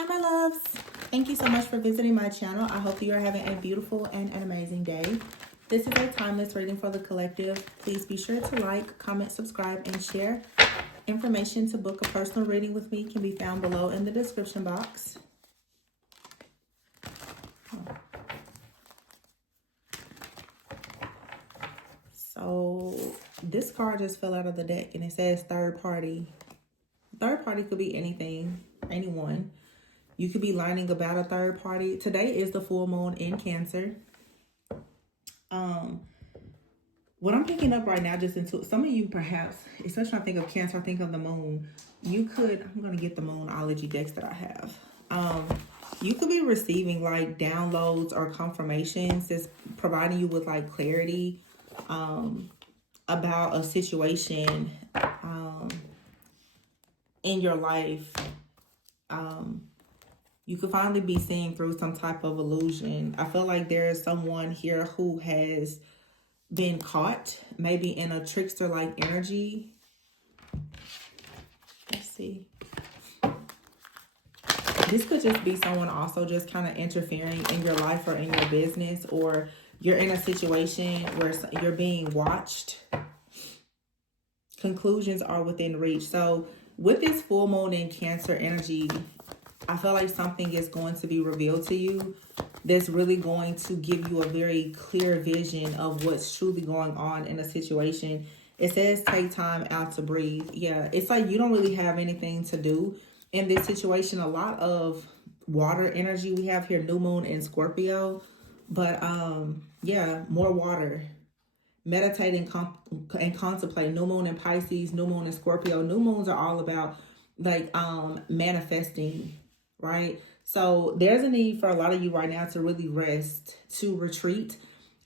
Hi, my loves. Thank you so much for visiting my channel. I hope you are having a beautiful and an amazing day. This is a timeless reading for the collective. Please be sure to like, comment, subscribe, and share. Information to book a personal reading with me can be found below in the description box. So this card just fell out of the deck and it says third party. Third party could be anything, anyone. You could be learning about a third party. Today is the full moon in Cancer. What I'm picking up right now, just into some of you perhaps, especially when I think of Cancer, I think of the moon. You could, I'm going to get the moonology decks that I have. You could be receiving like downloads or confirmations that's providing you with like clarity about a situation in your life. You could finally be seeing through some type of illusion. I feel like there is someone here who has been caught, maybe in a trickster-like energy. Let's see. This could just be someone also just kind of interfering in your life or in your business, or you're in a situation where you're being watched. Conclusions are within reach. So with this full moon in Cancer energy, I feel like something is going to be revealed to you that's really going to give you a very clear vision of what's truly going on in a situation. It says take time out to breathe. Yeah, it's like you don't really have anything to do in this situation. A lot of water energy we have here, new moon in Scorpio. But yeah, more water. Meditate and contemplate. New moon in Pisces, new moon in Scorpio. New moons are all about like manifesting, right? So there's a need for a lot of you right now to really rest, to retreat.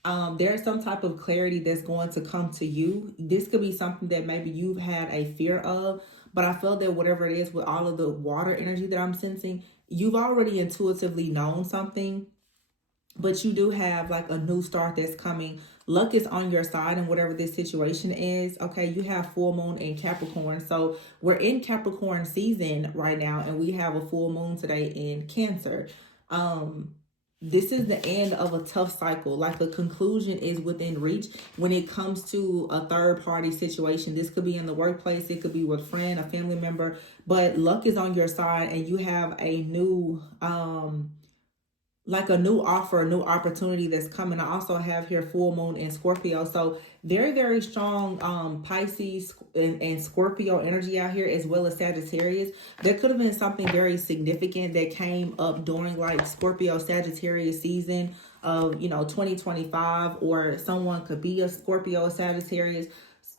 There's some type of clarity that's going to come to you. This could be something that maybe you've had a fear of, but I feel that whatever it is with all of the water energy that I'm sensing, you've already intuitively known something, but you do have like a new start that's coming. Luck is on your side in whatever this situation is. Okay, you have full moon in Capricorn. So we're in Capricorn season right now, and we have a full moon today in Cancer. This is the end of a tough cycle. Like the conclusion is within reach when it comes to a third party situation. This could be in the workplace. It could be with a friend, a family member, but luck is on your side and you have a new, like a new offer, a new opportunity that's coming. I also have here full moon in Scorpio. So very, very strong Pisces and Scorpio energy out here, as well as Sagittarius. There could have been something very significant that came up during like Scorpio Sagittarius season of, 2025, or someone could be a Scorpio Sagittarius.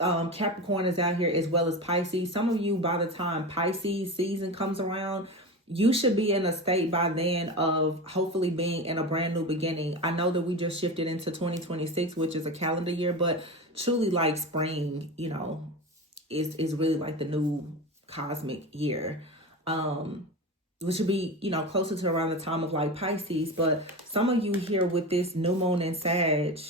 Capricorn is out here as well as Pisces. Some of you, by the time Pisces season comes around, you should be in a state by then of hopefully being in a brand new beginning. I know that we just shifted into 2026, which is a calendar year, but truly like spring, is really like the new cosmic year. Which would be, closer to around the time of like Pisces. But some of you here with this new moon in Sag,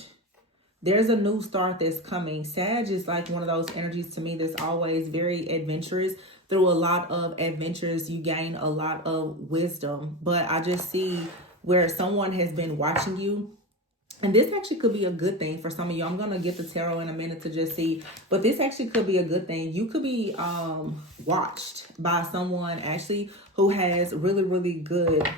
there's a new start that's coming. Sag is like one of those energies to me that's always very adventurous. Through a lot of adventures, you gain a lot of wisdom. But I just see where someone has been watching you. And this actually could be a good thing for some of you. I'm going to get the tarot in a minute to just see. But this actually could be a good thing. You could be watched by someone actually who has really, really good,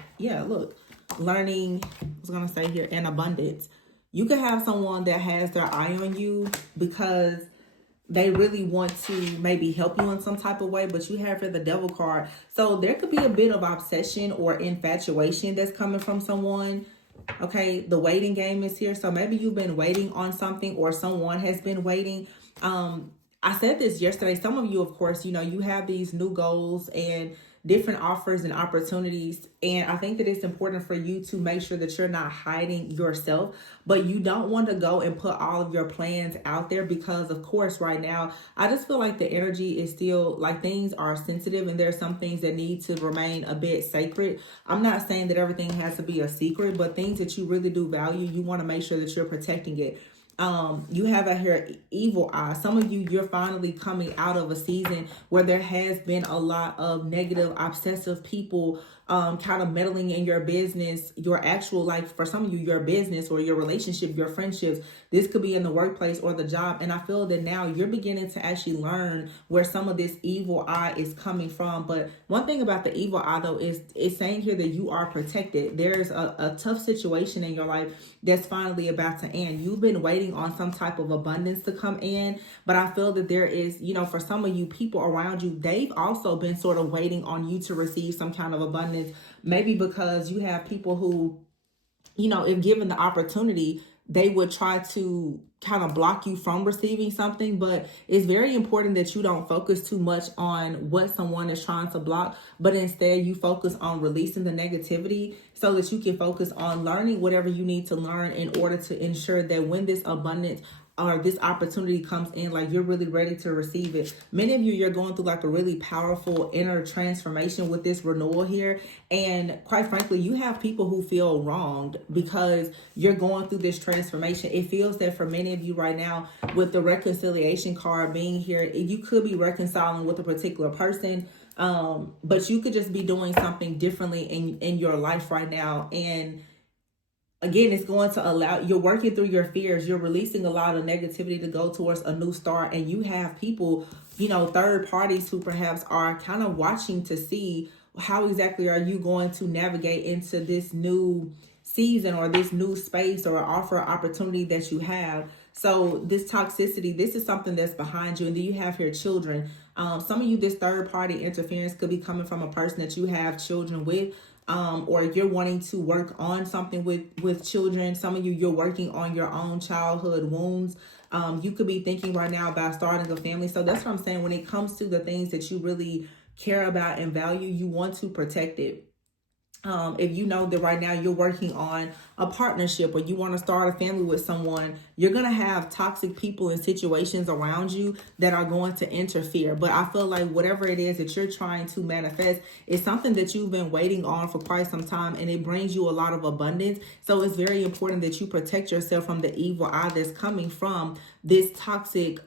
learning, I was going to say here, and abundance. You could have someone that has their eye on you because they really want to maybe help you in some type of way, but you have here the Devil card. So there could be a bit of obsession or infatuation that's coming from someone. Okay, the waiting game is here. So maybe you've been waiting on something, or someone has been waiting. I said this yesterday. Some of you, of course, you have these new goals and different offers and opportunities. And I think that it's important for you to make sure that you're not hiding yourself, but you don't want to go and put all of your plans out there because, of course, right now, I just feel like the energy is still like things are sensitive and there's some things that need to remain a bit sacred. I'm not saying that everything has to be a secret, but things that you really do value, you want to make sure that you're protecting it. You have out here evil eye. Some of you, you're finally coming out of a season where there has been a lot of negative, obsessive people kind of meddling in your business, your actual life. For some of you, your business or your relationship, your friendships. This could be in the workplace or the job. And I feel that now you're beginning to actually learn where some of this evil eye is coming from. But one thing about the evil eye, though, is it's saying here that you are protected. There's a tough situation in your life that's finally about to end. You've been waiting on some type of abundance to come in, but I feel that there is, for some of you, people around you, they've also been sort of waiting on you to receive some kind of abundance. Maybe because you have people who, if given the opportunity, they would try to kind of block you from receiving something. But it's very important that you don't focus too much on what someone is trying to block, but instead you focus on releasing the negativity so that you can focus on learning whatever you need to learn in order to ensure that when this abundance or this opportunity comes in, like, you're really ready to receive it. Many of you, you're going through like a really powerful inner transformation with this renewal here. And quite frankly, you have people who feel wronged because you're going through this transformation. It feels that for many of you right now, with the reconciliation card being here, you could be reconciling with a particular person, but you could just be doing something differently in your life right now. And again, it's going to allow, you're working through your fears. You're releasing a lot of negativity to go towards a new start. And you have people, third parties who perhaps are kind of watching to see how exactly are you going to navigate into this new season or this new space or offer opportunity that you have. So this toxicity, this is something that's behind you. And then you have here children. Some of you, this third party interference could be coming from a person that you have children with. Or you're wanting to work on something with children. Some of you, you're working on your own childhood wounds. You could be thinking right now about starting a family. So that's what I'm saying. When it comes to the things that you really care about and value, you want to protect it. If you know that right now you're working on a partnership or you want to start a family with someone, you're going to have toxic people and situations around you that are going to interfere. But I feel like whatever it is that you're trying to manifest is something that you've been waiting on for quite some time, and it brings you a lot of abundance. So it's very important that you protect yourself from the evil eye that's coming from this toxic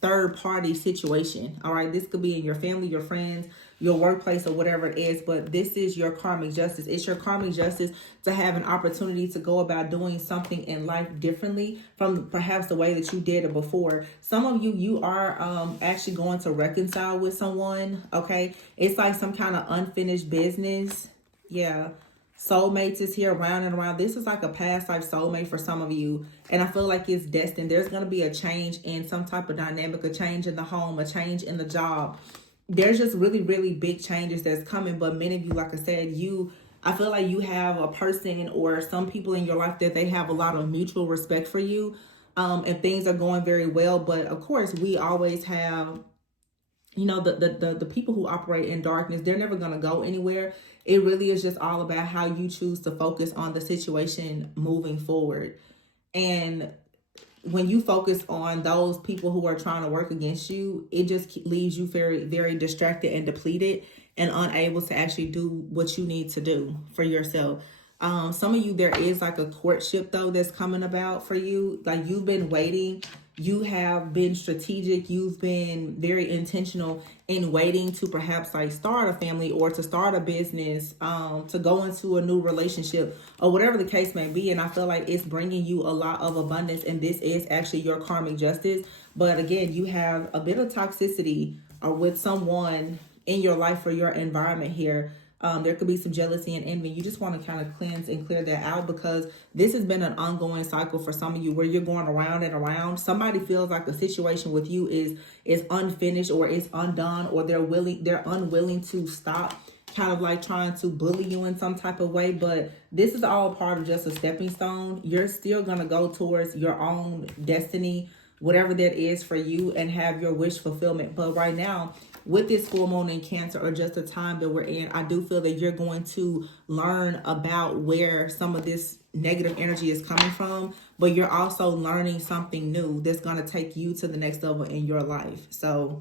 third party situation. All right, this could be in your family, your friends, your workplace, or whatever it is, but this is your karmic justice. It's your karmic justice to have an opportunity to go about doing something in life differently from perhaps the way that you did it before. Some of you, you are actually going to reconcile with someone, okay? It's like some kind of unfinished business. Yeah. Soulmates is here, round and around. This is like a past life soulmate for some of you. And I feel like it's destined. There's going to be a change in some type of dynamic, a change in the home, a change in the job. There's just really, really big changes that's coming. But many of you, like I said, I feel like you have a person or some people in your life that they have a lot of mutual respect for you. And things are going very well. But of course, we always have, the people who operate in darkness, they're never going to go anywhere. It really is just all about how you choose to focus on the situation moving forward. And when you focus on those people who are trying to work against you, it just leaves you very, very distracted and depleted and unable to actually do what you need to do for yourself. Some of you, there is like a courtship though that's coming about for you. Like, you've been waiting. You have been strategic. You've been very intentional in waiting to perhaps like start a family or to start a business, to go into a new relationship or whatever the case may be. And I feel like it's bringing you a lot of abundance, and this is actually your karmic justice. But again, you have a bit of toxicity or with someone in your life or your environment here. There could be some jealousy and envy. You just want to kind of cleanse and clear that out, because this has been an ongoing cycle for some of you where you're going around and around. Somebody feels like the situation with you is unfinished or is undone, or they're unwilling to stop kind of like trying to bully you in some type of way. But this is all part of just a stepping stone. You're still going to go towards your own destiny, whatever that is for you, and have your wish fulfillment. But right now, with this full moon in Cancer, or just the time that we're in, I do feel that you're going to learn about where some of this negative energy is coming from, but you're also learning something new that's going to take you to the next level in your life. So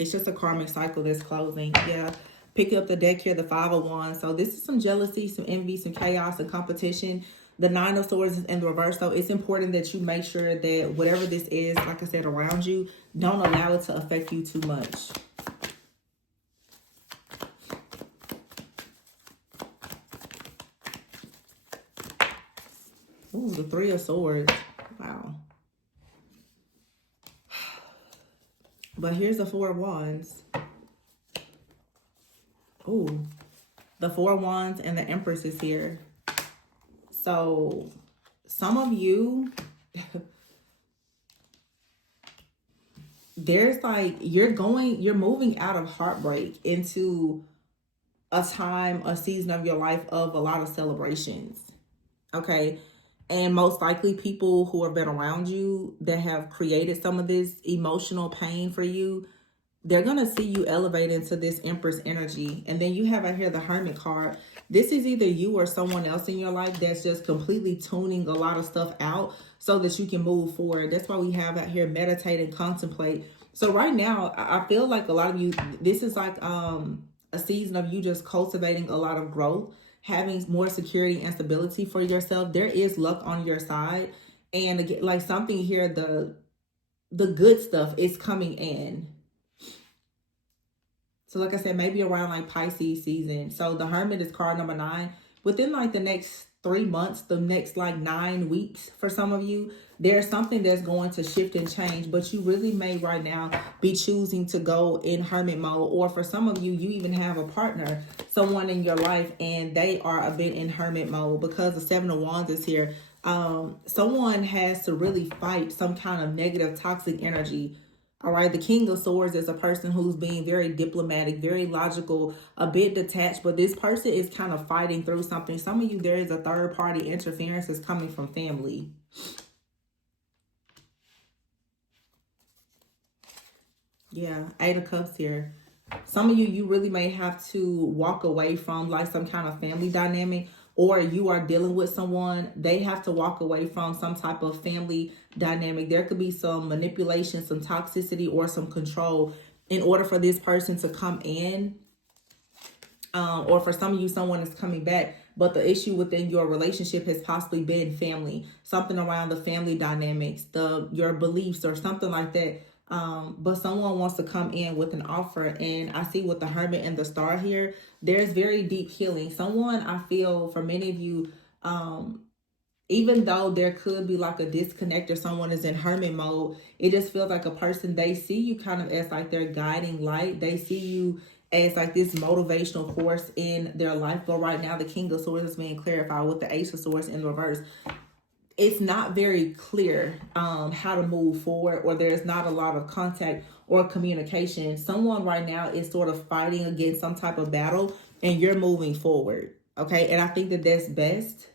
it's just a karmic cycle that's closing. Yeah. Pick up the deck here, the 5 of Wands. So this is some jealousy, some envy, some chaos, and competition. The Nine of Swords is in the reverse. So it's important that you make sure that whatever this is, like I said, around you, don't allow it to affect you too much. Ooh, the Three of Swords. Wow. But here's the Four of Wands. Ooh, the Four of Wands and the Empress is here. So some of you, there's like, you're moving out of heartbreak into a time, a season of your life of a lot of celebrations. Okay. And most likely people who have been around you that have created some of this emotional pain for you, they're going to see you elevate into this Empress energy. And then you have out here the Hermit card. This is either you or someone else in your life that's just completely tuning a lot of stuff out so that you can move forward. That's why we have out here meditate and contemplate. So right now, I feel like a lot of you, this is like a season of you just cultivating a lot of growth, having more security and stability for yourself. There is luck on your side. And again, like something here, the good stuff is coming in. So like I said, maybe around like Pisces season. So the Hermit is card number 9. Within like the next 3 months, the next like 9 weeks for some of you, there's something that's going to shift and change. But you really may right now be choosing to go in Hermit mode. Or for some of you, you even have a partner, someone in your life, and they are a bit in Hermit mode because the Seven of Wands is here. Someone has to really fight some kind of negative, toxic energy. All right, the King of Swords is a person who's being very diplomatic, very logical, a bit detached, but this person is kind of fighting through something. Some of you, there is a third-party interference that's coming from family. Yeah, Eight of Cups here. Some of you, you really may have to walk away from like some kind of family dynamic, or you are dealing with someone, they have to walk away from some type of family dynamic. There could be some manipulation, some toxicity, or some control in order for this person to come in. Or for some of you, someone is coming back, but the issue within your relationship has possibly been family, something around the family dynamics, your beliefs or something like that. But someone wants to come in with an offer, and I see with the Hermit and the Star here, there's very deep healing. Someone, I feel for many of you, even though there could be like a disconnect or someone is in Hermit mode, it just feels like a person, they see you kind of as like their guiding light. They see you as like this motivational force in their life. But right now, the King of Swords is being clarified with the Ace of Swords in reverse. It's not very clear how to move forward, or there's not a lot of contact or communication. Someone right now is sort of fighting against some type of battle, and you're moving forward. Okay, and I think that that's best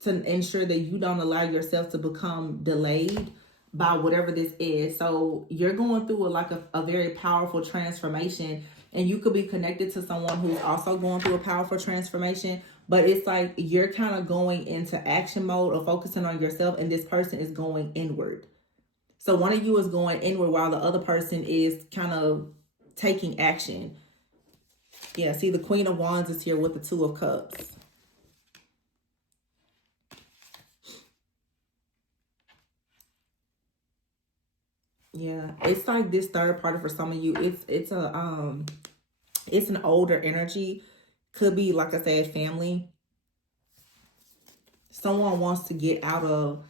to ensure that you don't allow yourself to become delayed by whatever this is. So you're going through a very powerful transformation, and you could be connected to someone who's also going through a powerful transformation, but it's like you're kind of going into action mode or focusing on yourself, and this person is going inward. So one of you is going inward while the other person is kind of taking action. Yeah, see, the Queen of Wands is here with the Two of Cups. Yeah, it's like this third party for some of you. It's an older energy. Could be, like I said, family. Someone wants to get out of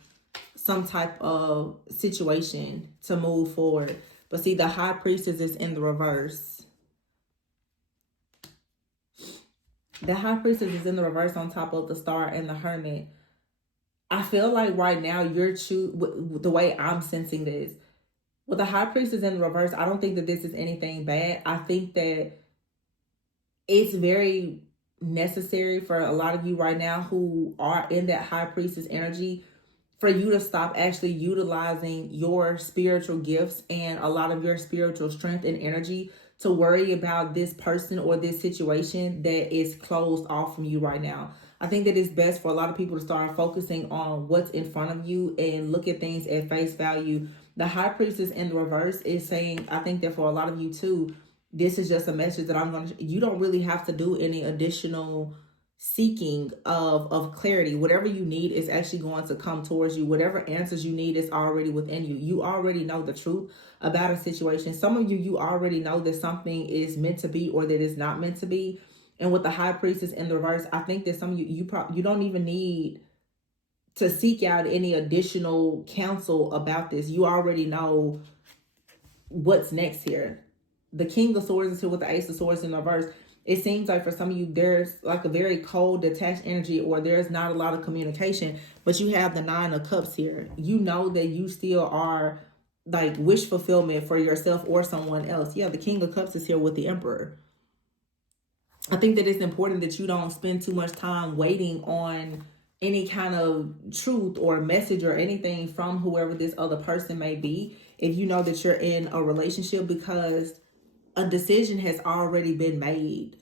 some type of situation to move forward. But see, the High Priestess is in the reverse. The High Priestess is in the reverse on top of the Star and the Hermit. I feel like right now you're the way I'm sensing this. With the High Priestess in the reverse, I don't think that this is anything bad. I think that it's very necessary for a lot of you right now who are in that High Priestess energy for you to stop actually utilizing your spiritual gifts and a lot of your spiritual strength and energy to worry about this person or this situation that is closed off from you right now. I think that it's best for a lot of people to start focusing on what's in front of you and look at things at face value. The High Priestess in the reverse is saying, I think that for a lot of you too, this is just a message that you don't really have to do any additional seeking of clarity. Whatever you need is actually going to come towards you. Whatever answers you need is already within you. You already know the truth about a situation. Some of you already know that something is meant to be or that it's not meant to be. And with the High Priestess in the reverse, I think that some of you don't even need to seek out any additional counsel about this. You already know what's next here. The King of Swords is here with the Ace of Swords in the reverse. It seems like for some of you, there's like a very cold, detached energy, or there's not a lot of communication, but you have the Nine of Cups here. You know that you still are like wish fulfillment for yourself or someone else. Yeah, the King of Cups is here with the Emperor. I think that it's important that you don't spend too much time waiting on any kind of truth or message or anything from whoever this other person may be if you know that you're in a relationship, because a decision has already been made.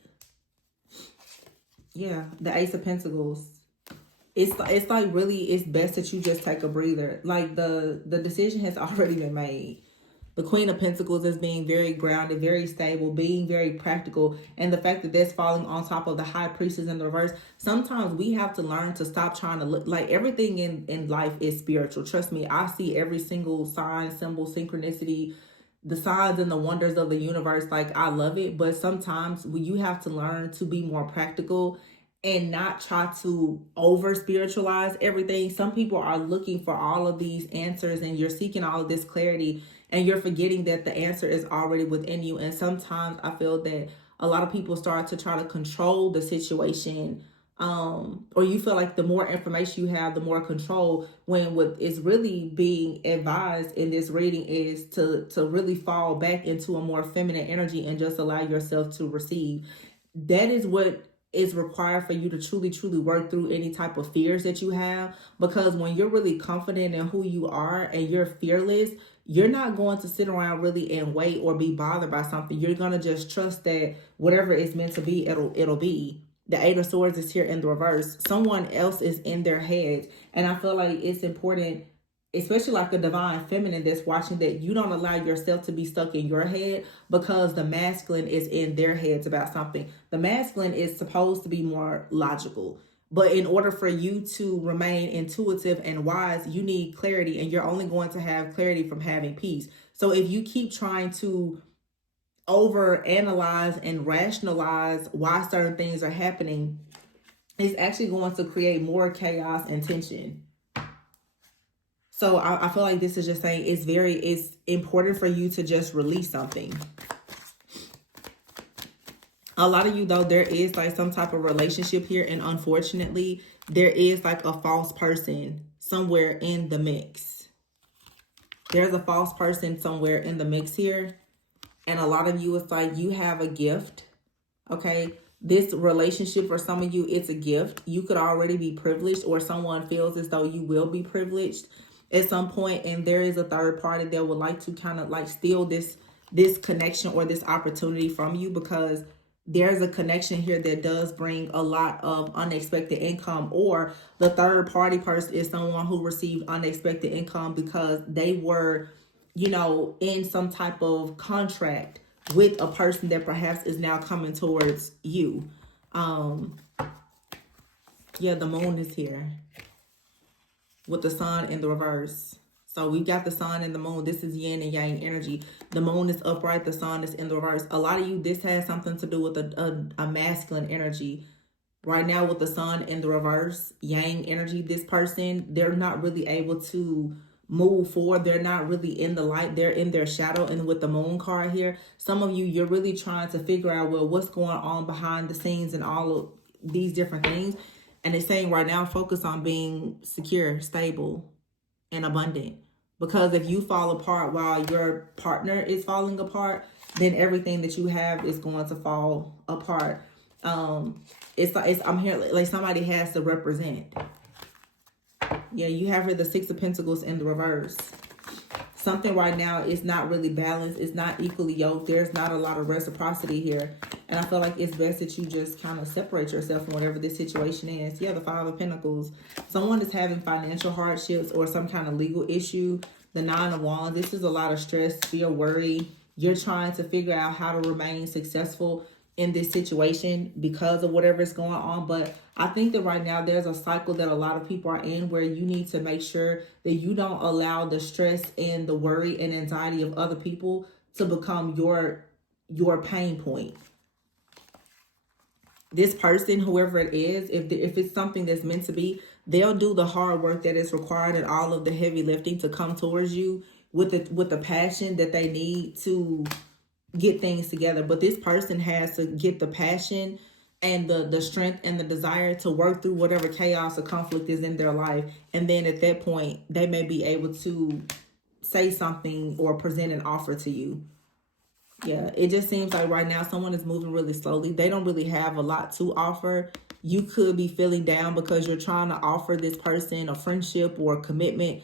Yeah, the Ace of Pentacles. It's like really, it's best that you just take a breather. Like the decision has already been made. The Queen of Pentacles is being very grounded, very stable, being very practical. And the fact that that's falling on top of the High Priestess in the reverse. Sometimes we have to learn to stop trying to look like everything in life is spiritual. Trust me, I see every single sign, symbol, synchronicity, the signs and the wonders of the universe. Like, I love it. But sometimes you have to learn to be more practical and not try to over spiritualize everything. Some people are looking for all of these answers and you're seeking all of this clarity, and you're forgetting that the answer is already within you. And sometimes I feel that a lot of people start to try to control the situation, or you feel like the more information you have, the more control, when what is really being advised in this reading is to really fall back into a more feminine energy and just allow yourself to receive. That is what is required for you to truly work through any type of fears that you have. Because when you're really confident in who you are and you're fearless, you're not going to sit around really and wait or be bothered by something. You're going to just trust that whatever is meant to be, it'll be. The Eight of Swords is here in the reverse. Someone else is in their heads. And I feel like it's important, especially like a divine feminine that's watching, that you don't allow yourself to be stuck in your head, because the masculine is in their heads about something. The masculine is supposed to be more logical. But in order for you to remain intuitive and wise, you need clarity, and you're only going to have clarity from having peace. So if you keep trying to over analyze and rationalize why certain things are happening, it's actually going to create more chaos and tension. So I feel like this is just saying it's important for you to just release something. A lot of you, though, there is like some type of relationship here, and unfortunately there is like a false person somewhere in the mix. There's a false person somewhere in the mix here. And a lot of you, it's like you have a gift, okay? This relationship, for some of you, it's a gift. You could already be privileged, or someone feels as though you will be privileged at some point, and there is a third party that would like to kind of like steal this connection or this opportunity from you, because there's a connection here that does bring a lot of unexpected income, or the third party person is someone who received unexpected income because they were, you know, in some type of contract with a person that perhaps is now coming towards you. Yeah, the moon is here with the sun in the reverse. So we got the sun and the moon. This is yin and yang energy. The moon is upright. The sun is in the reverse. A lot of you, this has something to do with a masculine energy. Right now with the sun in the reverse, yang energy, this person, they're not really able to move forward. They're not really in the light. They're in their shadow. And with the moon card here, some of you, you're really trying to figure out, well, what's going on behind the scenes and all of these different things. And it's saying right now, focus on being secure, stable, and abundant. Because if you fall apart while your partner is falling apart, then everything that you have is going to fall apart. It's I'm here like somebody has to represent. Yeah, you have here the Six of Pentacles in the reverse. Something right now is not really balanced. It's not equally yoked. There's not a lot of reciprocity here. And I feel like it's best that you just kind of separate yourself from whatever this situation is. Yeah, the Five of Pentacles. Someone is having financial hardships or some kind of legal issue. The Nine of Wands. This is a lot of stress, fear, worry. You're trying to figure out how to remain successful. in this situation because of whatever is going on. But I think that right now there's a cycle that a lot of people are in where you need to make sure that you don't allow the stress and the worry and anxiety of other people to become your pain point. This person, whoever it is, if it's something that's meant to be, they'll do the hard work that is required and all of the heavy lifting to come towards you with the passion that they need to get things together. But this person has to get the passion and the strength and the desire to work through whatever chaos or conflict is in their life. And then at that point, they may be able to say something or present an offer to you. Yeah, it just seems like right now someone is moving really slowly. They don't really have a lot to offer. You could be feeling down because you're trying to offer this person a friendship or a commitment,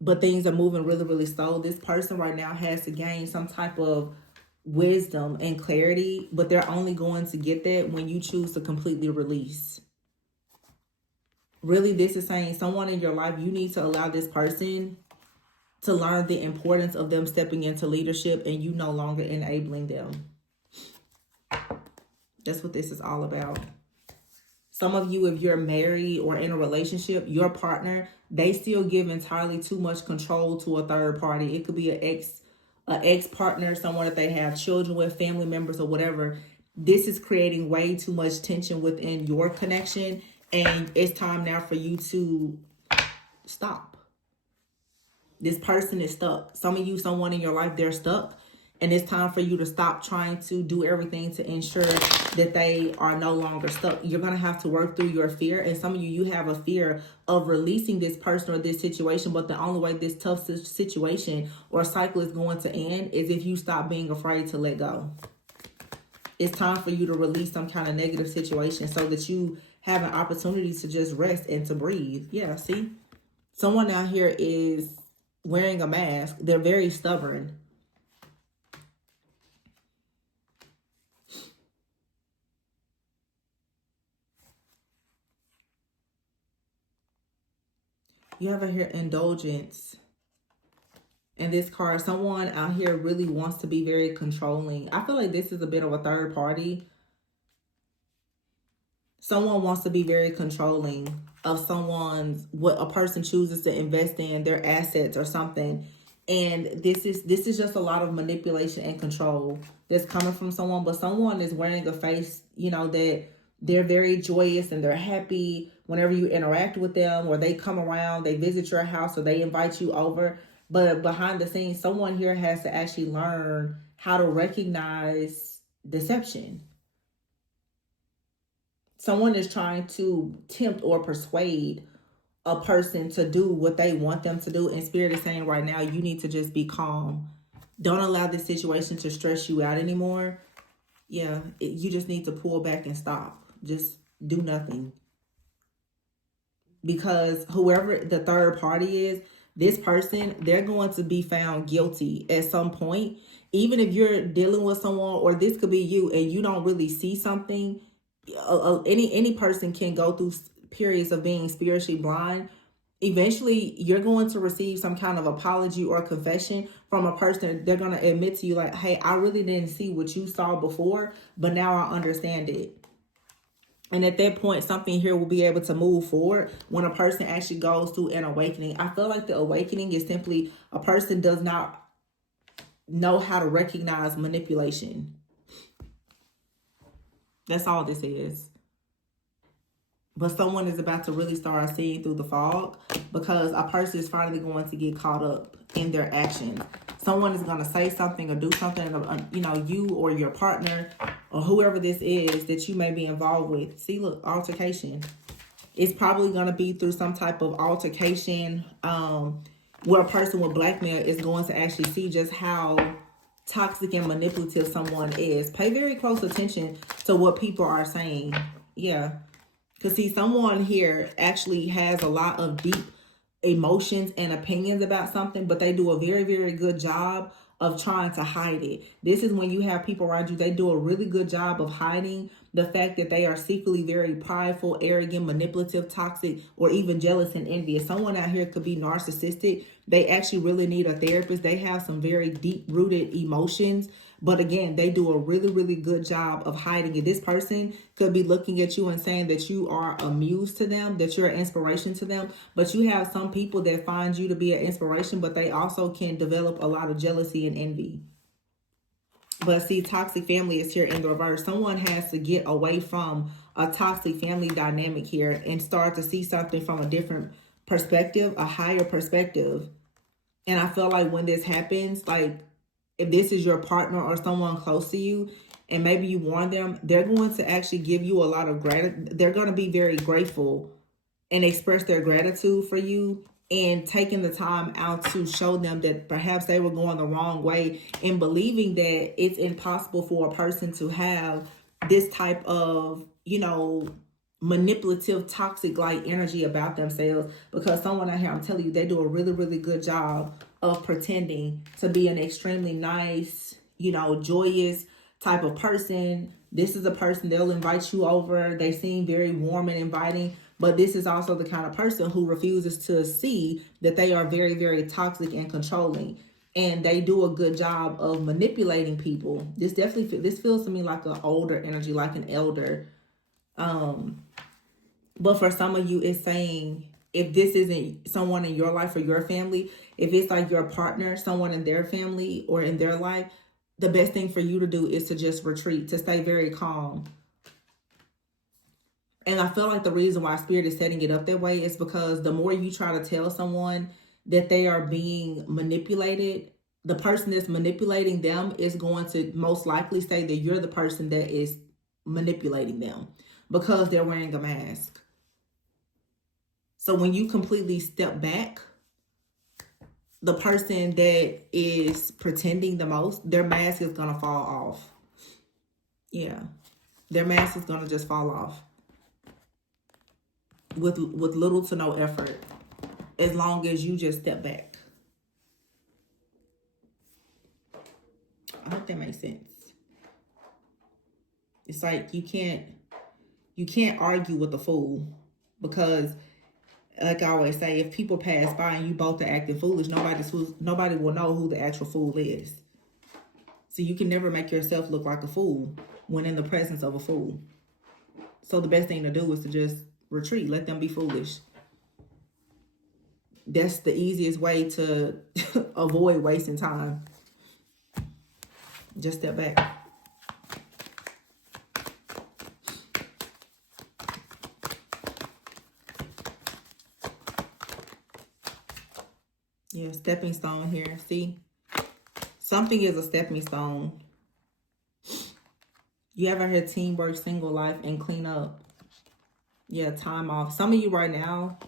but things are moving really, really slow. This person right now has to gain some type of wisdom and clarity, but they're only going to get that when you choose to completely release. Really, this is saying someone in your life, you need to allow this person to learn the importance of them stepping into leadership and you no longer enabling them. That's what this is all about. Some of you, if you're married or in a relationship, your partner, they still give entirely too much control to a third party. It could be an ex-partner, someone that they have children with, family members or whatever. This is creating way too much tension within your connection, and it's time now for you to stop. This person is stuck. Some of you, someone in your life, they're stuck. And it's time for you to stop trying to do everything to ensure that they are no longer stuck. You're going to have to work through your fear. And some of you have a fear of releasing this person or this situation. But the only way this tough situation or cycle is going to end is if you stop being afraid to let go. It's time for you to release some kind of negative situation so that you have an opportunity to just rest and to breathe. Yeah, see? Someone out here is wearing a mask. They're very stubborn. You have here indulgence. In this card, someone out here really wants to be very controlling. I feel like this is a bit of a third party. Someone wants to be very controlling of what a person chooses to invest in, their assets or something. And this is just a lot of manipulation and control that's coming from someone. But someone is wearing a face, that they're very joyous and they're happy whenever you interact with them, or they come around, they visit your house, or they invite you over. But behind the scenes, someone here has to actually learn how to recognize deception. Someone is trying to tempt or persuade a person to do what they want them to do. And Spirit is saying right now, you need to just be calm. Don't allow this situation to stress you out anymore. Yeah, you just need to pull back and stop. Just do nothing. Because whoever the third party is, this person, they're going to be found guilty at some point. Even if you're dealing with someone, or this could be you, and you don't really see something, any person can go through periods of being spiritually blind. Eventually, you're going to receive some kind of apology or confession from a person. They're going to admit to you like, hey, I really didn't see what you saw before, but now I understand it. And at that point, something here will be able to move forward when a person actually goes through an awakening. I feel like the awakening is simply a person does not know how to recognize manipulation. That's all this is. But someone is about to really start seeing through the fog, because a person is finally going to get caught up in their actions. Someone is going to say something or do something, you or your partner or whoever this is that you may be involved with. See, look, altercation. It's probably going to be through some type of altercation where a person with blackmail is going to actually see just how toxic and manipulative someone is. Pay very close attention to what people are saying. Yeah. Because see, someone here actually has a lot of deep emotions and opinions about something, but they do a very, very good job of trying to hide it. This is when you have people around you, they do a really good job of hiding the fact that they are secretly very prideful, arrogant, manipulative, toxic, or even jealous and envious. Someone out here could be narcissistic. They actually really need a therapist. They have some very deep-rooted emotions But again, they do a really, really good job of hiding it. This person could be looking at you and saying that you are a muse to them, that you're an inspiration to them. But you have some people that find you to be an inspiration, but they also can develop a lot of jealousy and envy. But see, toxic family is here in the reverse. Someone has to get away from a toxic family dynamic here and start to see something from a different perspective, a higher perspective. And I feel like when this happens, like if this is your partner or someone close to you, and maybe you warn them, they're going to actually give you a lot of gratitude. They're going to be very grateful and express their gratitude for you, and taking the time out to show them that perhaps they were going the wrong way, and believing that it's impossible for a person to have this type of, you know, manipulative, toxic like energy about themselves. Because someone out here, I'm telling you, they do a really, really good job of pretending to be an extremely nice, you know, joyous type of person. This is a person, they'll invite you over. They seem very warm and inviting. But this is also the kind of person who refuses to see that they are very, very toxic and controlling. And they do a good job of manipulating people. This feels to me like an older energy, like an elder. But for some of you, it's saying, if this isn't someone in your life or your family, if it's like your partner, someone in their family or in their life, the best thing for you to do is to just retreat, to stay very calm. And I feel like the reason why Spirit is setting it up that way is because the more you try to tell someone that they are being manipulated, the person that's manipulating them is going to most likely say that you're the person that is manipulating them because they're wearing a mask. So when you completely step back, the person that is pretending the most, their mask is going to fall off. Yeah. Their mask is going to just fall off. With little to no effort, as long as you just step back. I hope that makes sense. It's like you can't argue with a fool, because like I always say, if people pass by and you both are acting foolish, nobody will know who the actual fool is. So you can never make yourself look like a fool when in the presence of a fool. So the best thing to do is to just retreat. Let them be foolish. That's the easiest way to avoid wasting time. Just step back. Yeah, stepping stone here. See? Something is a stepping stone. You ever heard teamwork, single life, and clean up? Yeah, time off. Some of you right now,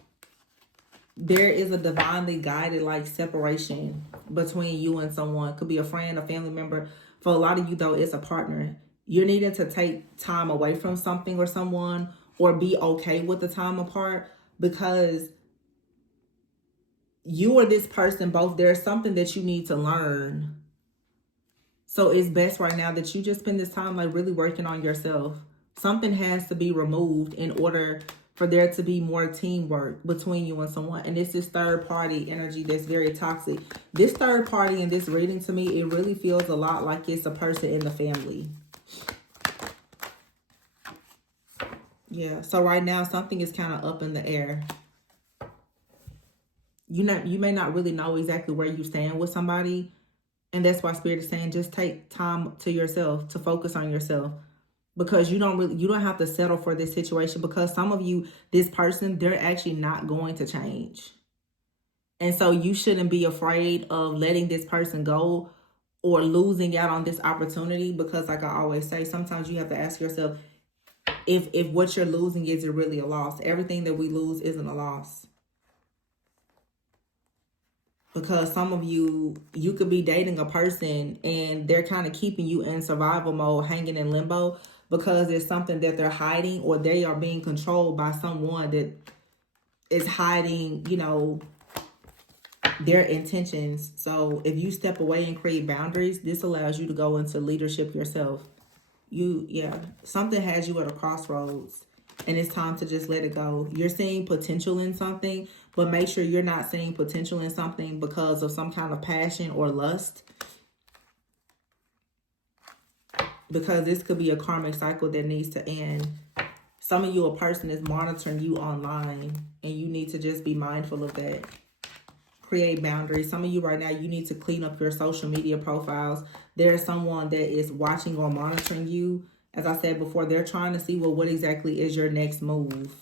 there is a divinely guided like separation between you and someone. Could be a friend, a family member. For a lot of you though, it's a partner. You're needing to take time away from something or someone, or be okay with the time apart, because you or this person both, there's something that you need to learn. So it's best right now that you just spend this time like really working on yourself. Something has to be removed in order for there to be more teamwork between you and someone. And it's this third party energy that's very toxic. This third party in this reading, to me, it really feels a lot like it's a person in the family. Yeah, so right now something is kind of up in the air. You may not really know exactly where you stand with somebody. And that's why Spirit is saying just take time to yourself, to focus on yourself. Because you don't have to settle for this situation, because some of you, this person, they're actually not going to change. And so you shouldn't be afraid of letting this person go or losing out on this opportunity, because like I always say, sometimes you have to ask yourself, if what you're losing, is it really a loss? Everything that we lose isn't a loss. Because some of you could be dating a person and they're kind of keeping you in survival mode, hanging in limbo, because there's something that they're hiding, or they are being controlled by someone that is hiding, you know, their intentions. So if you step away and create boundaries, this allows you to go into leadership yourself. Something has you at a crossroads, and it's time to just let it go. You're seeing potential in something, but make sure you're not seeing potential in something because of some kind of passion or lust. because this could be a karmic cycle that needs to end. Some of you, a person is monitoring you online, and you need to just be mindful of that. Create boundaries. Some of you right now, you need to clean up your social media profiles. There's someone that is watching or monitoring you. As I said before, they're trying to see, well, what exactly is your next move?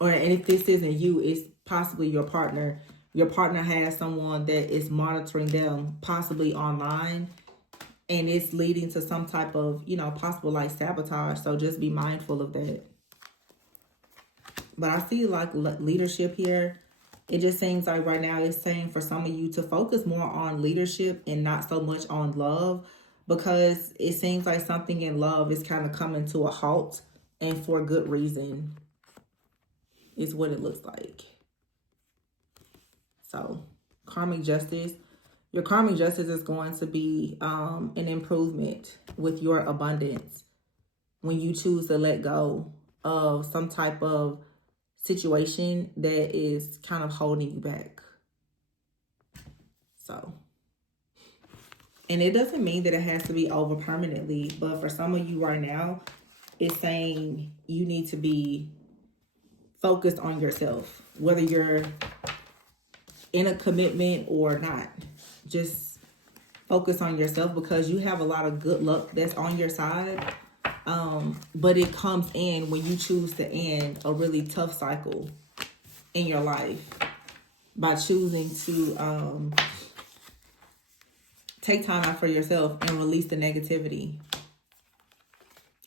And if this isn't you, it's possibly your partner. Your partner has someone that is monitoring them, possibly online, and it's leading to some type of, you know, possible like sabotage. So just be mindful of that. But I see like leadership here. It just seems like right now it's saying for some of you to focus more on leadership and not so much on love, because it seems like something in love is kind of coming to a halt, and for good reason is what it looks like. So karmic justice. Your karmic justice is going to be an improvement with your abundance when you choose to let go of some type of situation that is kind of holding you back. So, and it doesn't mean that it has to be over permanently, but for some of you right now, it's saying you need to be focused on yourself, whether you're in a commitment or not. Just focus on yourself, because you have a lot of good luck that's on your side. But it comes in when you choose to end a really tough cycle in your life by choosing to take time out for yourself and release the negativity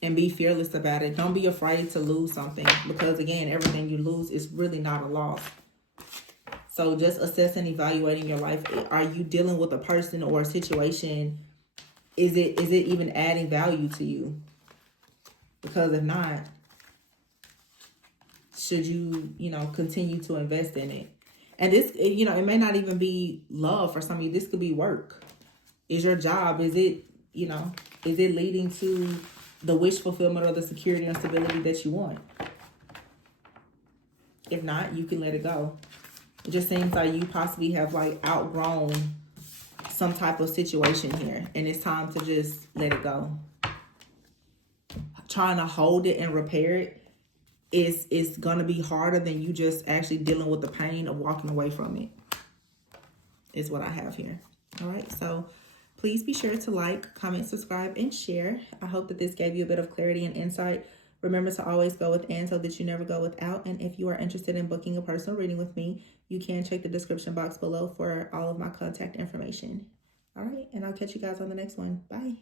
and be fearless about it. Don't be afraid to lose something, because again, everything you lose is really not a loss. So just assess and evaluating your life. Are you dealing with a person or a situation? Is it even adding value to you? Because if not, should you, continue to invest in it? And this, it may not even be love for some of you. This could be work. Is your job, is it leading to the wish fulfillment or the security and stability that you want? If not, you can let it go. It just seems like you possibly have like outgrown some type of situation here, and it's time to just let it go. Trying to hold it and repair it is going to be harder than you just actually dealing with the pain of walking away from it, is what I have here. All right, so please be sure to like, comment, subscribe, and share. I hope that this gave you a bit of clarity and insight. Remember to always go with and so that you never go without. And if you are interested in booking a personal reading with me, you can check the description box below for all of my contact information. All right, and I'll catch you guys on the next one. Bye.